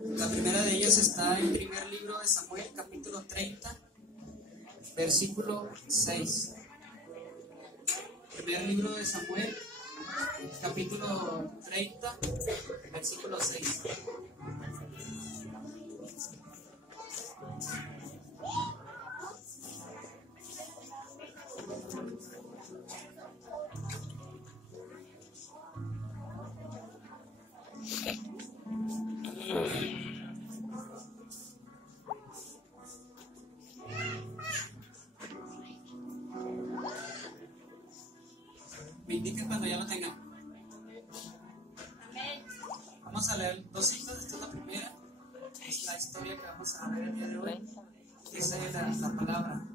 La primera de ellas está en primer libro de Samuel, capítulo 30, versículo 6. Primer libro de Samuel, capítulo 30, versículo 6. Me indiquen cuando ya lo tengan. Vamos a leer dos citas. Esta es la primera. Es la historia que vamos a ver el día de hoy. Esa es la palabra.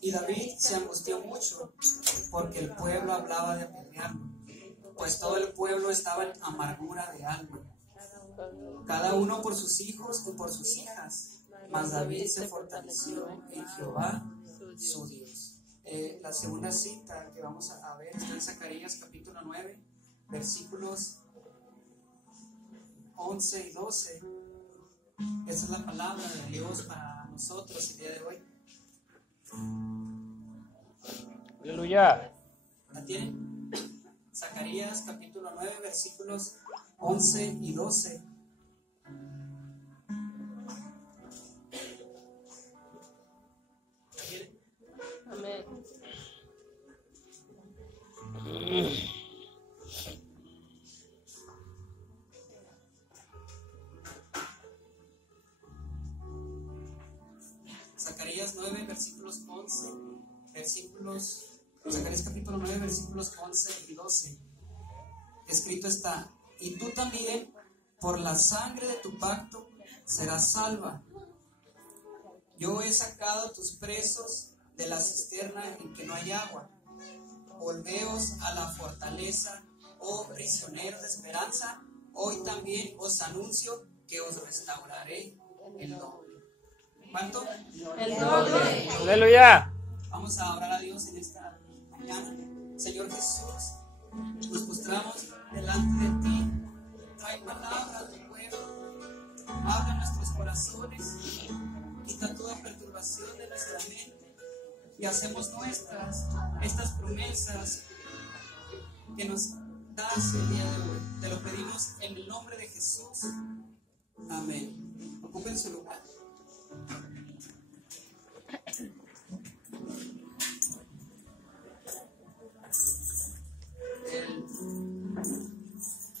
Y David se angustió mucho porque el pueblo hablaba de apedrearlo, pues todo el pueblo estaba en amargura de alma, cada uno por sus hijos y por sus hijas. Mas David se fortaleció en Jehová, su Dios. La segunda cita que vamos a ver está en Zacarías capítulo 9, versículos 11 y 12. Esa es la palabra de Dios para nosotros el día de hoy. Aleluya. ¿La tienen? Zacarías capítulo 9, versículos 11 y 12. Amén. Zacarías 9, versículos 11, Zacarías capítulo 9, versículos 11 y 12. Escrito está: y tú también, por la sangre de tu pacto, serás salva. Yo he sacado tus presos de la cisterna en que no hay agua. Volveos a la fortaleza, oh prisioneros de esperanza. Hoy también os anuncio que os restauraré el doble. ¿Cuánto? El doble. Aleluya. Vamos a orar a Dios en esta mañana. Señor Jesús, nos postramos delante de ti. Trae palabra de pueblo. Habla nuestros corazones. Quita toda perturbación de nuestra mente. Y hacemos nuestras estas promesas que nos das el día de hoy. Te lo pedimos en el nombre de Jesús. Amén. Ocupen su lugar.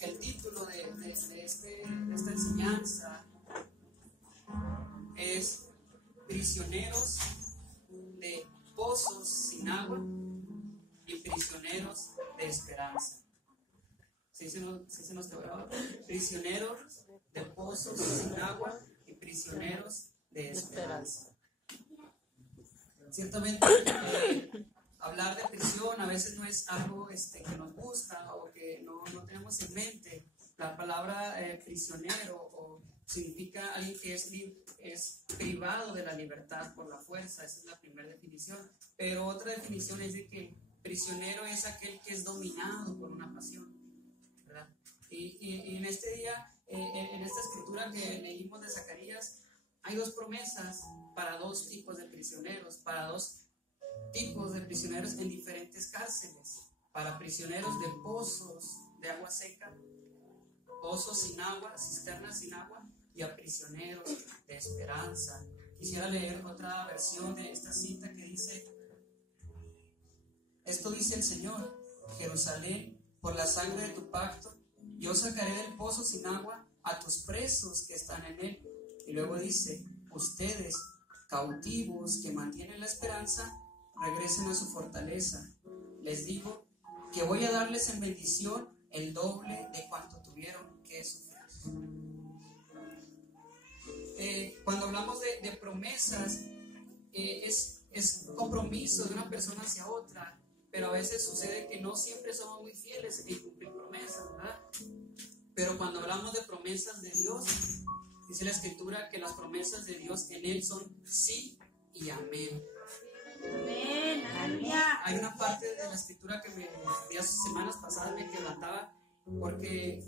El título de esta enseñanza es Prisioneros de pozos sin agua y prisioneros de esperanza. ¿Sí se nos quedó? Prisioneros de pozos sin agua y prisioneros de esperanza. Ciertamente, hablar de prisión a veces no es algo que nos gusta o que no tenemos en mente. La palabra prisionero significa alguien que es privado de la libertad por la fuerza. Esa es la primera definición. Pero otra definición es de que prisionero es aquel que es dominado por una pasión, ¿verdad? Y en este día, en esta escritura que leímos de Zacarías, hay dos promesas para dos tipos de prisioneros, para dos tipos de prisioneros en diferentes cárceles: para prisioneros de pozos de agua seca, pozos sin agua, cisternas sin agua, y a prisioneros de esperanza. Quisiera leer otra versión de esta cita que dice: esto dice el Señor, Jerusalén, por la sangre de tu pacto, yo sacaré del pozo sin agua a tus presos que están en él. Y luego dice: ustedes, cautivos que mantienen la esperanza, regresen a su fortaleza. Les digo que voy a darles en bendición el doble de cuanto tuvieron que sufrir. Cuando hablamos de promesas, es compromiso de una persona hacia otra, pero a veces sucede que no siempre somos muy fieles en cumplir promesas, ¿verdad? Pero cuando hablamos de promesas de Dios, dice la Escritura que las promesas de Dios en Él son sí y amén. Amén. Hay una parte de la Escritura que días semanas pasadas me quebrantaba, porque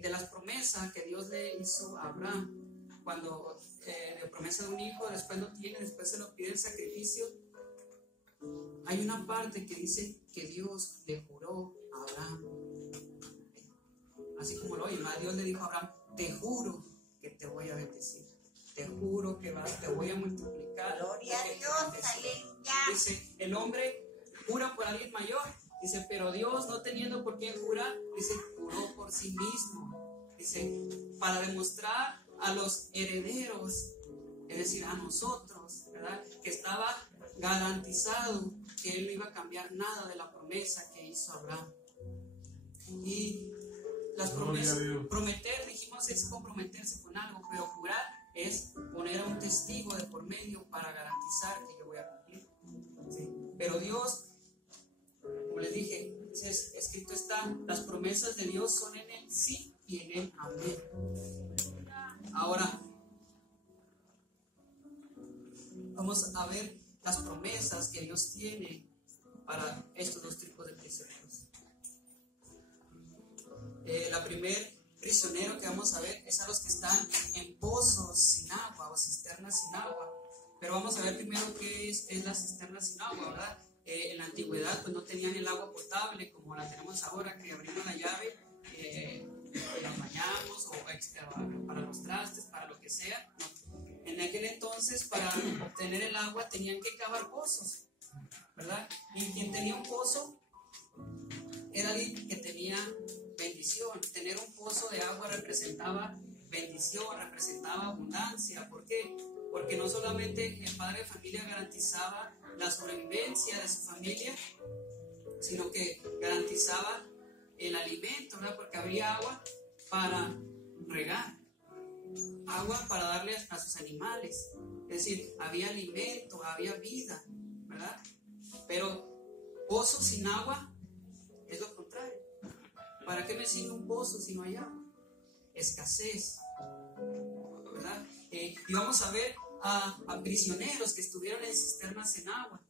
de las promesas que Dios le hizo a Abraham, cuando le promesa de un hijo, después lo tiene, después se lo pide el sacrificio, hay una parte que dice que Dios le juró a Abraham, así como lo oye, Dios le dijo a Abraham, te juro que te voy a bendecir, te juro que te voy a multiplicar. Gloria a Dios, aleluya. Dice, el hombre jura por alguien mayor, dice, pero Dios, no teniendo por qué jurar, dice, juró por sí mismo, dice, para demostrar a los herederos, es decir, a nosotros, ¿verdad? Que estaba garantizado que él no iba a cambiar nada de la promesa que hizo Abraham. Y las promesas, prometer, dijimos, es comprometerse con algo, pero jurar es poner a un testigo de por medio para garantizar que yo voy a cumplir. ¿Sí? Pero Dios, como les dije, escrito está, las promesas de Dios son en el sí y en el amén. Ahora, vamos a ver las promesas que Dios tiene para estos dos tipos de prisioneros. La primer prisionero que vamos a ver es a los que están en pozos sin agua o cisternas sin agua. Pero vamos a ver primero qué es la cisterna sin agua, ¿verdad? En la antigüedad pues no tenían el agua potable como la tenemos ahora, que abrimos la llave, nos bañamos o para los trastes, para lo que sea. No. En aquel entonces, para obtener el agua tenían que cavar pozos, ¿verdad? Y quien tenía un pozo era alguien que tenía bendición. Tener un pozo de agua representaba bendición, representaba abundancia. ¿Por qué? Porque no solamente el padre de familia garantizaba la sobrevivencia de su familia, sino que garantizaba el alimento, ¿verdad? Porque había agua para regar, agua para darle a sus animales, es decir, había alimento, había vida, ¿verdad? Pero pozo sin agua es lo contrario. ¿Para qué me sirve un pozo si no hay agua? Escasez, ¿verdad? Y vamos a ver a prisioneros que estuvieron en cisternas sin agua,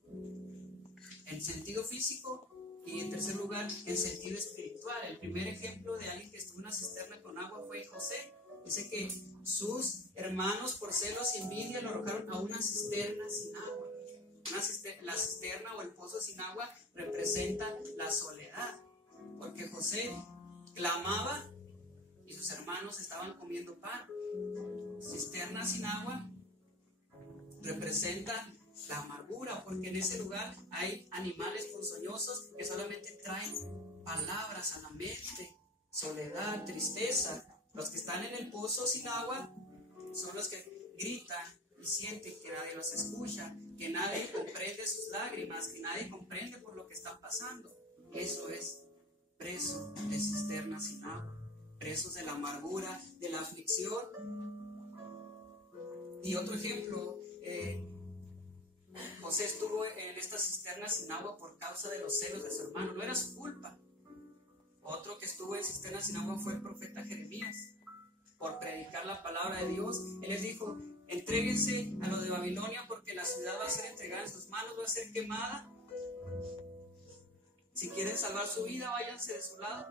en sentido físico y en tercer lugar en sentido espiritual. El primer ejemplo de alguien que estuvo en una cisterna con agua fue José. Dice que sus hermanos por celos y envidia lo arrojaron a una cisterna sin agua. La cisterna o el pozo sin agua representa la soledad, porque José clamaba y sus hermanos estaban comiendo pan. Cisterna sin agua representa la amargura, porque en ese lugar hay animales ponzoñosos que solamente traen palabras a la mente, soledad, tristeza. Los que están en el pozo sin agua son los que gritan y sienten que nadie los escucha, que nadie comprende sus lágrimas, que nadie comprende por lo que están pasando. Eso es preso de cisterna sin agua, presos de la amargura, de la aflicción. Y otro ejemplo, José estuvo en esta cisterna sin agua por causa de los celos de su hermano, no era su culpa. Otro que estuvo en cisterna sin agua fue el profeta Jeremías, por predicar la palabra de Dios. Él les dijo: entréguense a los de Babilonia, porque la ciudad va a ser entregada en sus manos, va a ser quemada. Si quieren salvar su vida, váyanse de su lado.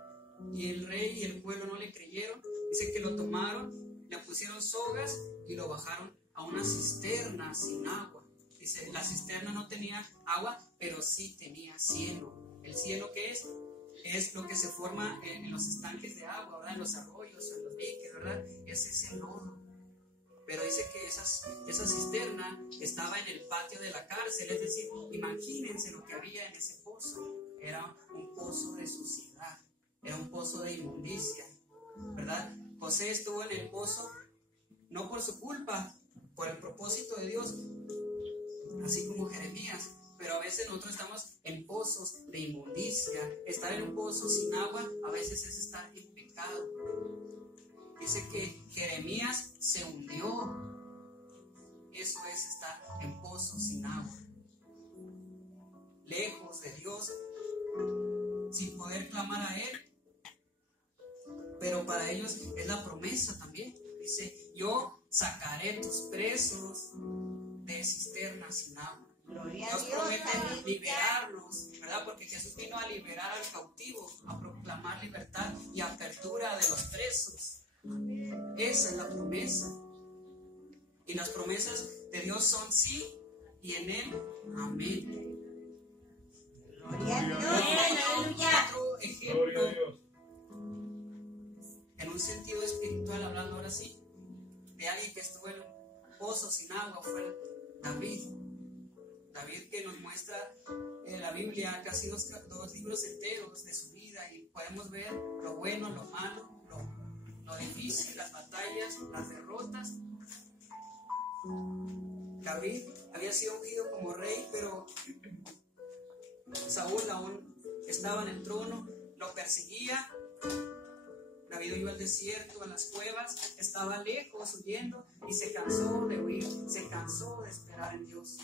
Y el rey y el pueblo no le creyeron. Dice que lo tomaron, le pusieron sogas y lo bajaron a una cisterna sin agua. Dice, la cisterna no tenía agua, pero sí tenía cielo. ¿El cielo qué es? Es lo que se forma en los estanques de agua, ¿verdad? En los arroyos, en los diques, ¿verdad? Ese es el lodo. Pero dice que esa cisterna estaba en el patio de la cárcel, es decir, imagínense lo que había en ese pozo. Era un pozo de suciedad, era un pozo de inmundicia, ¿verdad? José estuvo en el pozo no por su culpa, por el propósito de Dios, así como Jeremías. Pero a veces nosotros estamos en pozos de inmundicia. Estar en un pozo sin agua a veces es estar en pecado. Dice que Jeremías se hundió. Eso es estar en pozos sin agua, lejos de Dios, sin poder clamar a Él. Pero para ellos es la promesa también. Dice: yo sacaré tus presos de cisternas sin agua. Gloria Dios a Dios, promete liberarnos, ¿verdad? Porque Jesús vino a liberar al cautivo, a proclamar libertad y apertura de los presos. Esa es la promesa. Y las promesas de Dios son sí y en Él, amén. Gloria a Dios, aleluya. Otro ejemplo, en un sentido espiritual, hablando ahora sí, de alguien que estuvo en un pozo sin agua, fue David. David, que nos muestra en la Biblia casi dos libros enteros de su vida, y podemos ver lo bueno, lo malo, lo difícil, las batallas, las derrotas. David había sido ungido como rey, pero Saúl aún estaba en el trono, lo perseguía. David iba al desierto, a las cuevas, estaba lejos huyendo y se cansó de huir, se cansó de esperar en Dios.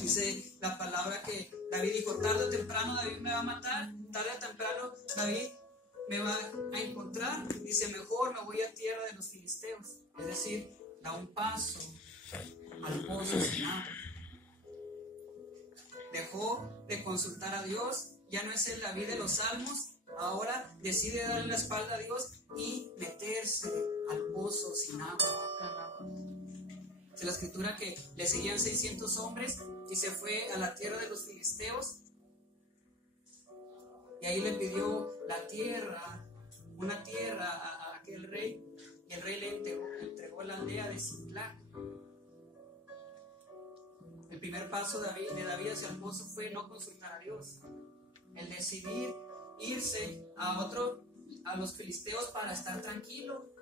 Dice la palabra que David dijo: tarde o temprano David me va a matar, tarde o temprano David me va a encontrar. Dice: mejor me voy a tierra de los filisteos. Es decir, da un paso al pozo sin agua. Dejó de consultar a Dios, ya no es el David de los salmos. Ahora decide darle la espalda a Dios y meterse al pozo sin agua. Dice la escritura que le seguían 600 hombres y se fue a la tierra de los filisteos. Y ahí le pidió la tierra, una tierra a aquel rey. Y el rey le entregó la aldea de Siclac. El primer paso de David hacia el pozo fue no consultar a Dios. El decidir irse a los filisteos para estar tranquilo,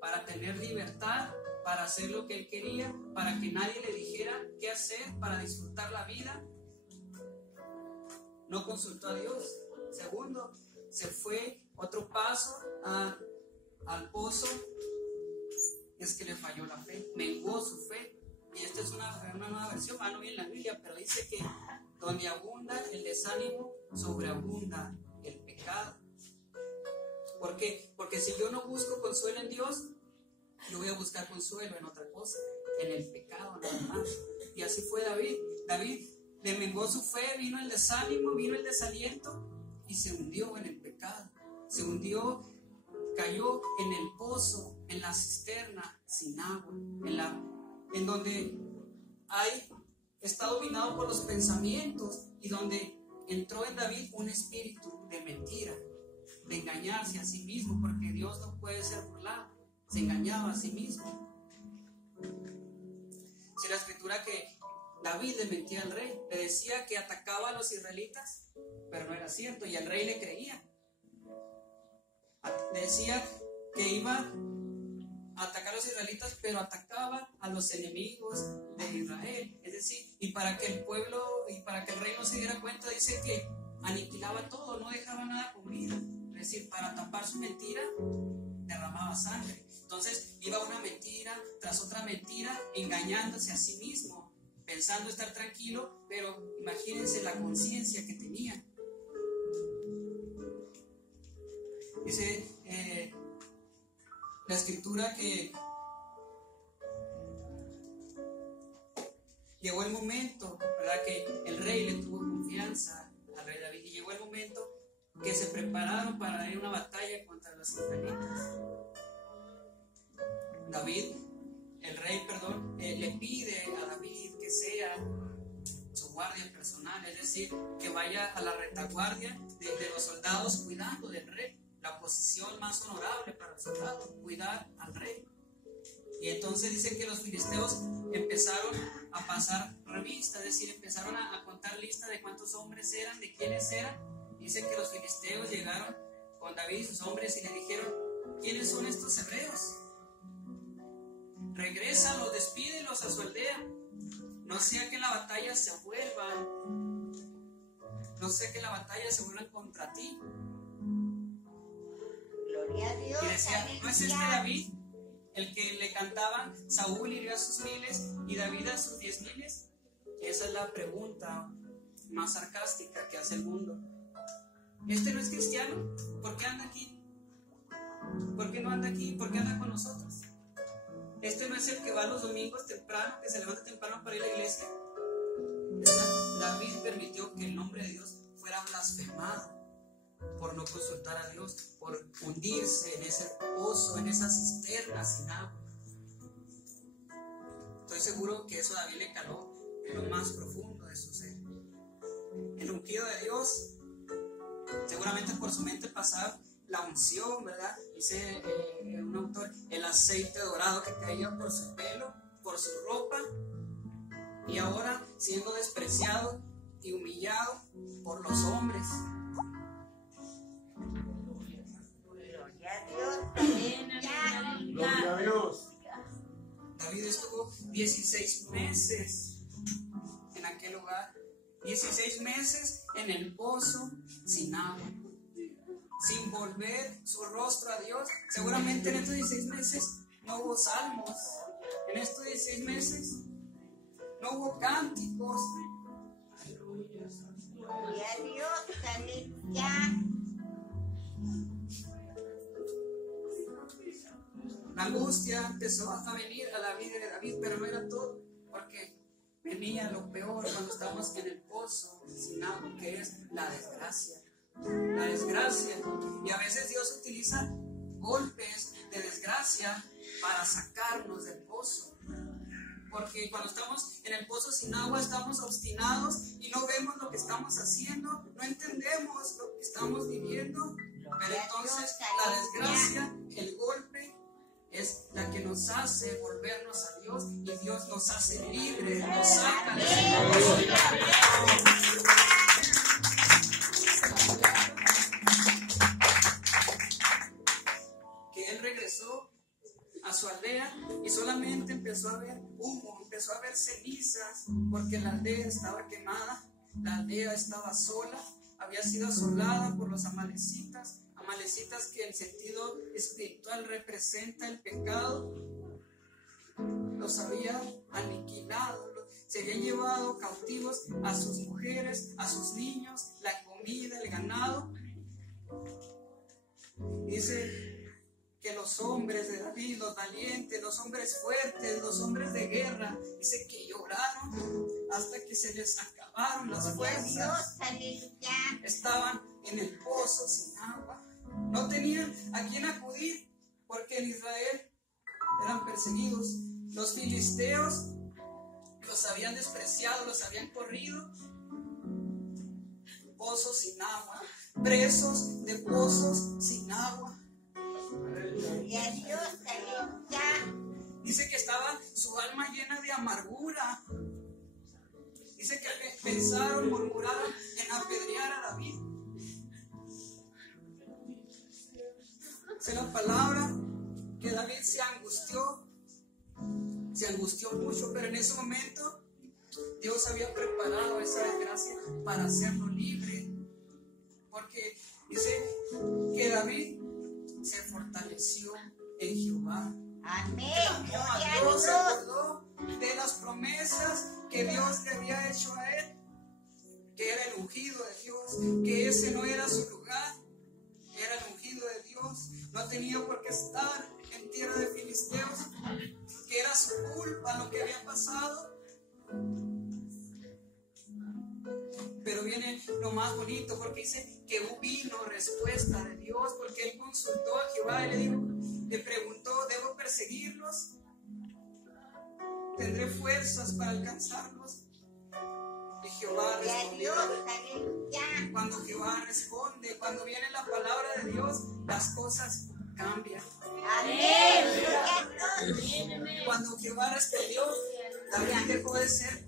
para tener libertad, para hacer lo que él quería, para que nadie le dijera qué hacer, para disfrutar la vida. No consultó a Dios. Segundo, se fue otro paso al pozo, es que le falló la fe, menguó su fe. Y esta es una nueva versión, no viene en la Biblia, pero dice que donde abunda el desánimo, sobreabunda el pecado. ¿Por qué? Porque si yo no busco consuelo en Dios, yo voy a buscar consuelo en otra cosa, en el pecado nada más. Y así fue David. David le menguó su fe, vino el desánimo, vino el desaliento y se hundió en el pecado. Se hundió, cayó en el pozo, en la cisterna sin agua, en donde está dominado por los pensamientos, y donde entró en David un espíritu de mentira, de engañarse a sí mismo, porque Dios no puede ser burlado. Se engañaba a sí mismo. Dice la escritura que David le mentía al rey, le decía que atacaba a los israelitas, pero no era cierto, y el rey le creía. Le decía que iba a atacar a los israelitas, pero atacaba a los enemigos de Israel. Es decir, y para que el pueblo, y para que el rey no se diera cuenta, dice que aniquilaba todo, no dejaba nada con vida. Es decir, para tapar su mentira, derramaba sangre. Entonces iba una mentira tras otra mentira, engañándose a sí mismo, pensando estar tranquilo, pero imagínense la conciencia que tenía. Dice la escritura que llegó el momento, ¿verdad?, que el rey le tuvo confianza al rey David, y llegó el momento que se prepararon para ir a una batalla contra los israelitas. Le pide a David que sea su guardia personal, es decir, que vaya a la retaguardia de los soldados cuidando del rey, la posición más honorable para el soldado, cuidar al rey. Y entonces dice que los filisteos empezaron a pasar revista, es decir, empezaron a contar lista de cuántos hombres eran, de quiénes eran. Dice que los filisteos llegaron con David y sus hombres y le dijeron: ¿quiénes son estos hebreos? Regrésalos, despídelos a su aldea. No sea que la batalla se vuelvan, contra ti. Gloria a Dios. Y decía: ¿no es este David el que le cantaban Saúl hirió a sus 1000 y David a sus 10,000? Esa es la pregunta más sarcástica que hace el mundo. ¿Este no es cristiano? ¿Por qué anda aquí? ¿Por qué no anda aquí? ¿Por qué anda con nosotros? ¿Este no es el que va los domingos temprano, que se levanta temprano para ir a la iglesia? David permitió que el nombre de Dios fuera blasfemado por no consultar a Dios, por hundirse en ese pozo, en esa cisterna sin agua. Estoy seguro que eso a David le caló en lo más profundo de su ser. El ungido de Dios, seguramente por su mente pasaba la unción, ¿verdad? Dice un autor, el aceite dorado que caía por su pelo, por su ropa, y ahora siendo despreciado y humillado por los hombres. Gloria a Dios. Amén, amén, Gloria a Dios. David estuvo 16 meses en aquel lugar, 16 meses en el pozo sin agua, sin volver su rostro a Dios. Seguramente en estos 16 meses no hubo salmos, en estos 16 meses no hubo cánticos. Gloria a Dios. Aleluya. La angustia empezó a venir a la vida de David, pero no era todo, porque venía lo peor cuando estamos en el pozo sin agua, que es la desgracia. La desgracia. Y a veces Dios utiliza golpes de desgracia para sacarnos del pozo. Porque cuando estamos en el pozo sin agua estamos obstinados y no vemos lo que estamos haciendo, no entendemos lo que estamos viviendo. Pero entonces la desgracia, el golpe, es la que nos hace volvernos a Dios, y Dios nos hace libres, nos saca de ese pozo. Que él regresó a su aldea y solamente empezó a ver humo, empezó a ver cenizas, porque la aldea estaba quemada, la aldea estaba sola, había sido asolada por los amalecitas que en sentido espiritual representa el pecado. Los había aniquilado, se habían llevado cautivos a sus mujeres, a sus niños, la comida, el ganado. Dice que los hombres de David, los valientes, los hombres fuertes, los hombres de guerra, dice que lloraron hasta que se les acabaron las Gloria a Dios. fuerzas. Aleluya. Estaban en el pozo sin agua, no tenían a quién acudir, porque en Israel eran perseguidos. Los filisteos los habían despreciado, los habían corrido. Pozos sin agua, presos de pozos sin agua. Gloria a Dios. Aleluya. Dice que estaba su alma llena de amargura. Dice que pensaron, murmuraron en apedrear a David. Dice la palabra que David se angustió mucho, pero en ese momento Dios había preparado esa desgracia para hacerlo libre. Porque dice que David se fortaleció en Jehová. Amén. Clamó a Gloria a Dios, se Dios. acordó de las promesas que Dios le había hecho a él, que era el ungido de Dios, que ese no era su lugar, era el ungido de Dios, no tenía por qué estar en tierra de filisteos, que era su culpa lo que había pasado. Pero viene lo más bonito, porque dice que vino respuesta de Dios, porque él consultó a Jehová y le preguntó: ¿debo perseguirlos? ¿Tendré fuerzas para alcanzarlos? Y Jehová Gloria a respondió. Dios. Aleluya. Cuando Jehová responde, cuando viene la palabra de Dios, las cosas cambian. Amén. Gloria a Dios. Cuando Jehová respondió, David dejó de ser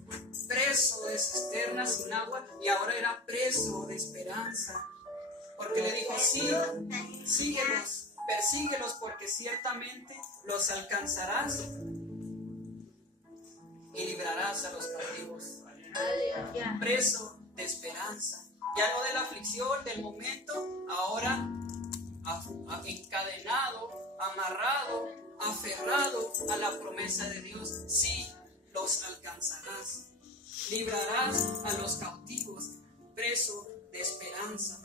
preso de cisterna sin agua y ahora era preso de esperanza. Porque le dijo: sí, síguelos, persíguelos, porque ciertamente los alcanzarás y librarás a los cautivos. Aleluya. Preso de esperanza, ya no de la aflicción del momento, ahora encadenado, amarrado, aferrado a la promesa de Dios. Sí, los alcanzarás, librarás a los cautivos, preso de esperanza.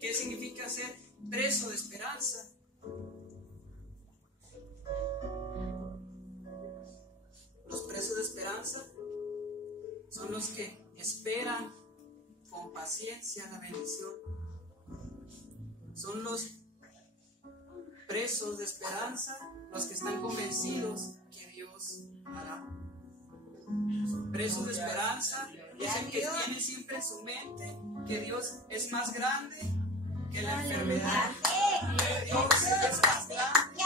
¿Qué significa ser preso de esperanza? Los presos de esperanza son los que esperan con paciencia la bendición. Son los presos de esperanza los que están convencidos que Dios va guardará. Preso de esperanza es el que tiene siempre en su mente que Dios es más grande que la enfermedad. Que Dios es más grande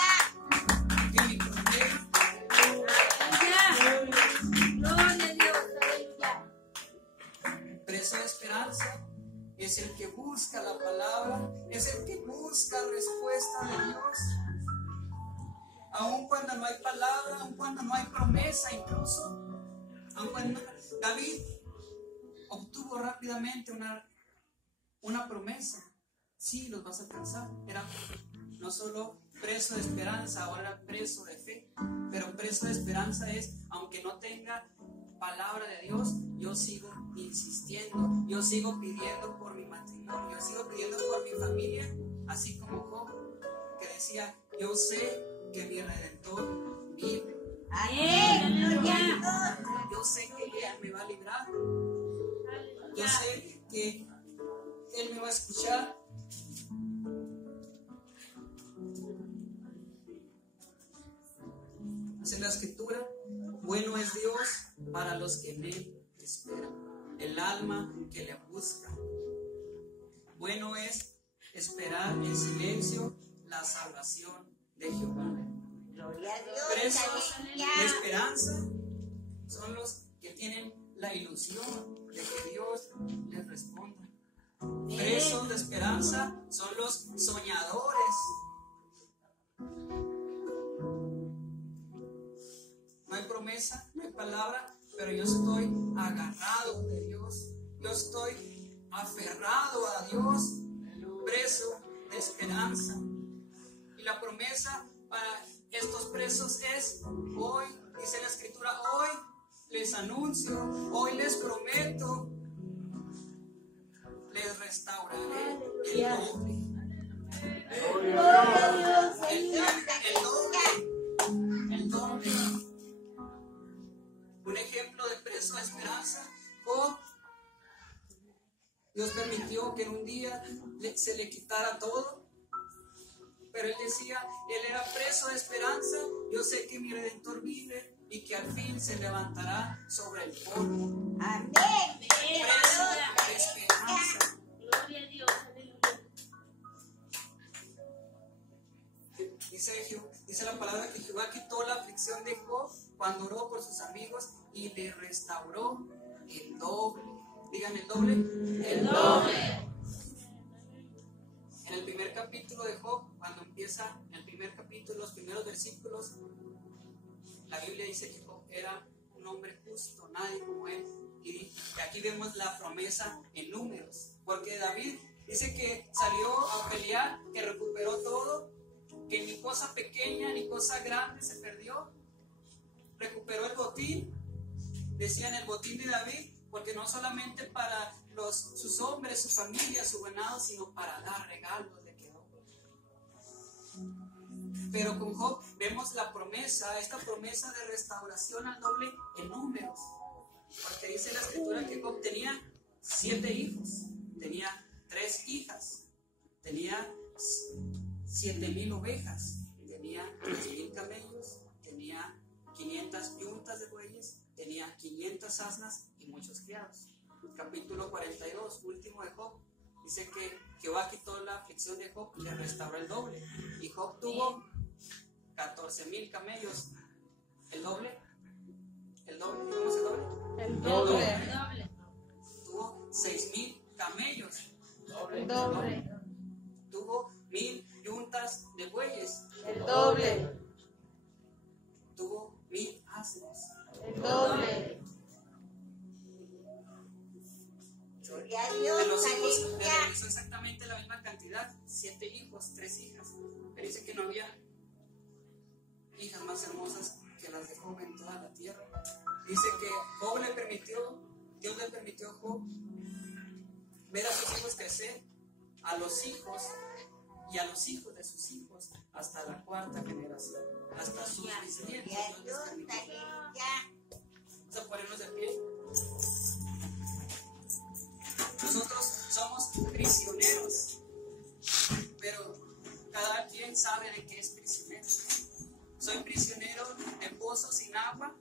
que mi problema. Gloria a Dios, aleluya. Preso de esperanza es el que busca la palabra, es el que busca respuesta de Dios. Aun cuando no hay palabra, aun cuando no hay promesa, incluso, aun cuando David obtuvo rápidamente una promesa. Sí, los vas a alcanzar. Era no solo preso de esperanza, ahora era preso de fe. Pero preso de esperanza es, aunque no tenga palabra de Dios, yo sigo insistiendo, yo sigo pidiendo por mi matrimonio, yo sigo pidiendo por mi familia, así como Job, que decía, yo sé que mi Redentor vive. Yo sé que Él me va a librar. Yo sé que Él me va a escuchar. Dice la Escritura, bueno es Dios para los que en Él esperan, el alma que le busca. Bueno es esperar en silencio la salvación de Jehová. Presos de esperanza son los que tienen la ilusión de que Dios les responda. Presos de esperanza son los soñadores. No hay promesa, no hay palabra, pero yo estoy agarrado de Dios. Yo estoy aferrado a Dios, preso de esperanza. Y la promesa para estos presos es, hoy, dice la Escritura, hoy les anuncio, hoy les prometo, les restauraré el doble. El doble. Un ejemplo de preso de esperanza, Job. Dios permitió que en un día se le quitara todo. Pero él decía, él era preso de esperanza, yo sé que mi Redentor vive y que al fin se levantará sobre el polvo. Amén. Preso de esperanza. Gloria a Dios, aleluya. Dice la palabra que Jehová quitó la aflicción de Job cuando oró por sus amigos y le restauró el doble. Digan el doble. El doble. En el primer capítulo de Job, cuando empieza el primer capítulo, los primeros versículos, la Biblia dice que Job era un hombre justo, nadie como él. Y aquí vemos la promesa en números, porque David dice que salió a pelear, que recuperó todo, que ni cosa pequeña ni cosa grande se perdió. Recuperó el botín, decían el botín de David, porque no solamente para sus hombres, su familia, su ganado, sino para dar regalos le quedó. Pero con Job vemos la promesa, esta promesa de restauración al doble en números, porque dice la Escritura que Job tenía 7 hijos, tenía 3 hijas, tenía 7,000 ovejas, tenía 3,000 camellos, tenía 500 yuntas de bueyes, tenía 500 asnas y muchos criados. Capítulo 42, último de Job, dice que Jehová quitó la aflicción de Job y le restauró el doble. Y Job tuvo 14,000 camellos. ¿El doble? ¿El doble? ¿Digamos el doble? El doble. El doble. Tuvo 6,000 camellos. El doble. Tuvo 1,000 yuntas de bueyes. El doble. Tuvo 1,000 asnos. El doble. Gloria a De Dios. los hijos le Aleluya. realizó exactamente la misma cantidad, 7 hijos, 3 hijas. Pero dice que no había hijas más hermosas que las de Job en toda la tierra. Dice que Dios le permitió a Job ver a sus hijos crecer, a los hijos y a los hijos de sus hijos, hasta la 4ª generación, hasta sus bisnietos. Gloria a Dios les Dios. permitió. Aleluya. Vamos a ponernos de pie. Nosotros somos prisioneros, pero cada quien sabe de qué es prisionero. Soy prisionero de pozos sin agua,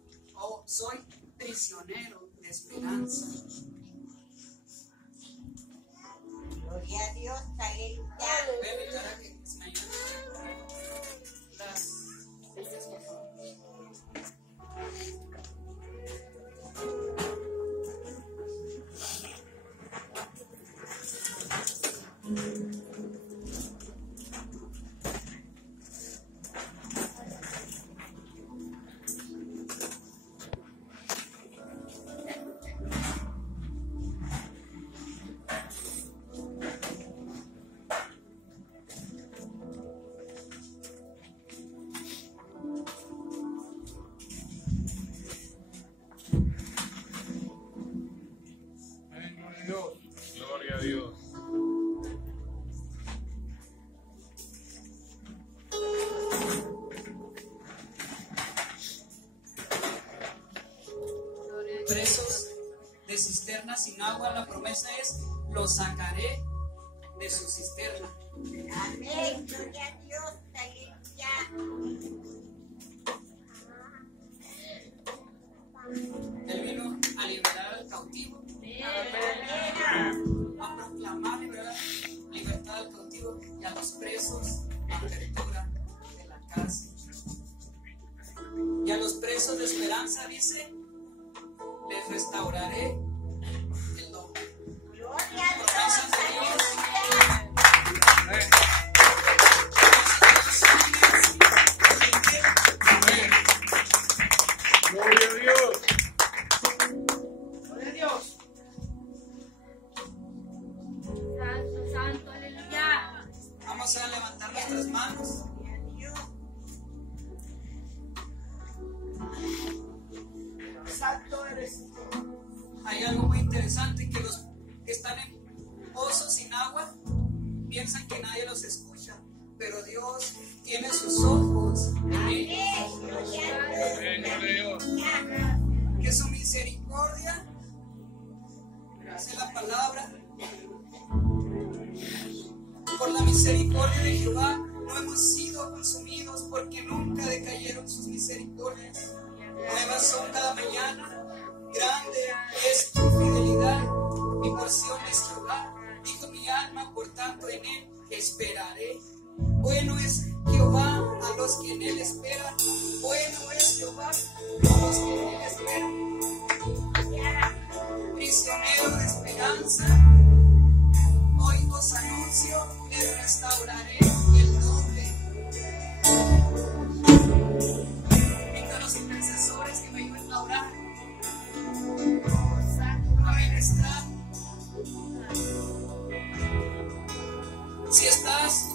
cisterna sin agua, la promesa es: los sacaré de su cisterna. Amén. Gloria a Dios. Aleluya. Él vino a liberar al cautivo, a proclamar libertad al cautivo y a los presos, apertura de la cárcel. Y a los presos de esperanza, dice, les restauraré el don. Gloria a Promesas de Dios. Dios. Gloria a Dios. Gloria a Dios. Santo, santo, aleluya. Vamos a levantar nuestras manos. Santo eres. Hay algo muy interesante, que los que están en pozos sin agua piensan que nadie los escucha, pero Dios tiene sus ojos en ellos. Gloria a Dios. Que su misericordia, dice la palabra, por la misericordia de Jehová no hemos sido consumidos, porque nunca decayeron sus misericordias. Nuevas son cada mañana, grande es tu fidelidad. Mi porción es Jehová, dijo mi alma, por tanto en él esperaré. Bueno es Jehová a los que en él esperan, bueno es Jehová a los que en él esperan. Prisionero de esperanza, hoy os anuncio, les restauraré el nombre. Invito a los intercesores que me ayuden a orar, a ministrar. Si estás